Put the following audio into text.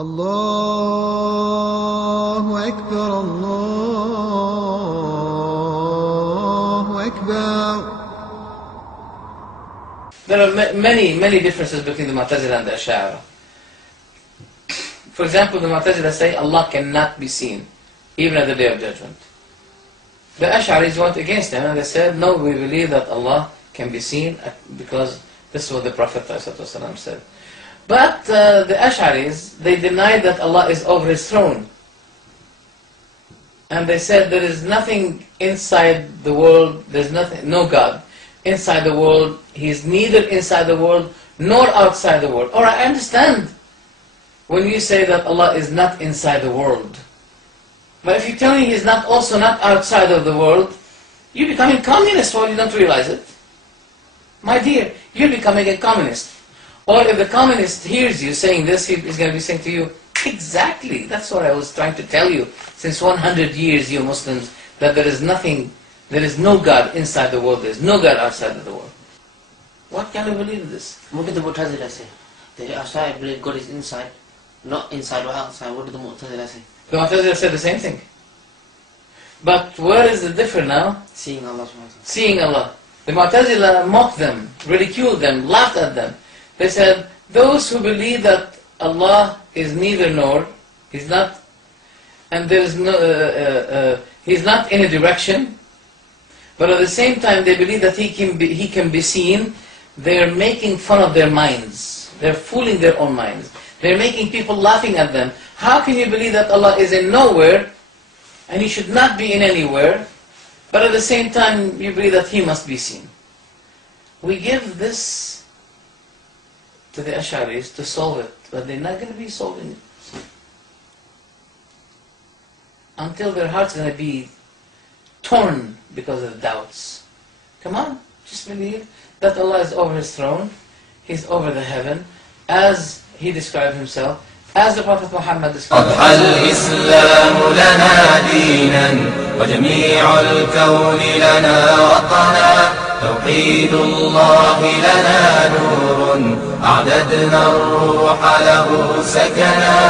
الله أكبر الله أكبر. There are many differences between the Mu'tazila and the Eš'ariyah. For example, the Mu'tazila say Allah cannot be seen, even at the Day of Judgment. The Eš'ariyas went against them and they said, no, we believe that Allah can be seen because this is what the Prophet ﷺ said. But the Eš'ariyas, they denied that Allah is over His throne. And they said there is nothing inside the world, there's nothing, no God inside the world. He is neither inside the world nor outside the world. Or I understand when you say that Allah is not inside the world. But if you tell me He's not also not outside of the world, you're becoming communist while you don't realize it. My dear, you're becoming a communist. Or if the communist hears you saying this, he's going to be saying to you, exactly, that's what I was trying to tell you since 100 years, you Muslims, that there is nothing, there is no God inside the world, there is no God outside of the world. What can you believe in this? What did the Mu'tazila say? The Eš'ariyah believe God is inside, not inside or outside. What did the Mu'tazila say? The Mu'tazila said the same thing. But where is the difference now? Seeing Allah. Seeing Allah. The Mu'tazila mocked them, ridiculed them, laughed at them. They said, those who believe that Allah is neither nor, He's not, and there is no, He's not in a direction, but at the same time they believe that He can be seen, they are making fun of their minds. They're fooling their own minds. They're making people laughing at them. How can you believe that Allah is in nowhere, and He should not be in anywhere, but at the same time you believe that He must be seen? We give this to the Eš'ariyas to solve it, but they're not going to be solving it until their heart's going to be torn because of doubts. Come on, just believe that Allah is over His throne, He's over the heaven, as He described Himself, as the Prophet Muhammad described Himself. الإسلام لنا دينا وجميع الكون لنا وطنا توحيد الله لنا نور أعددنا الروح له سكنا.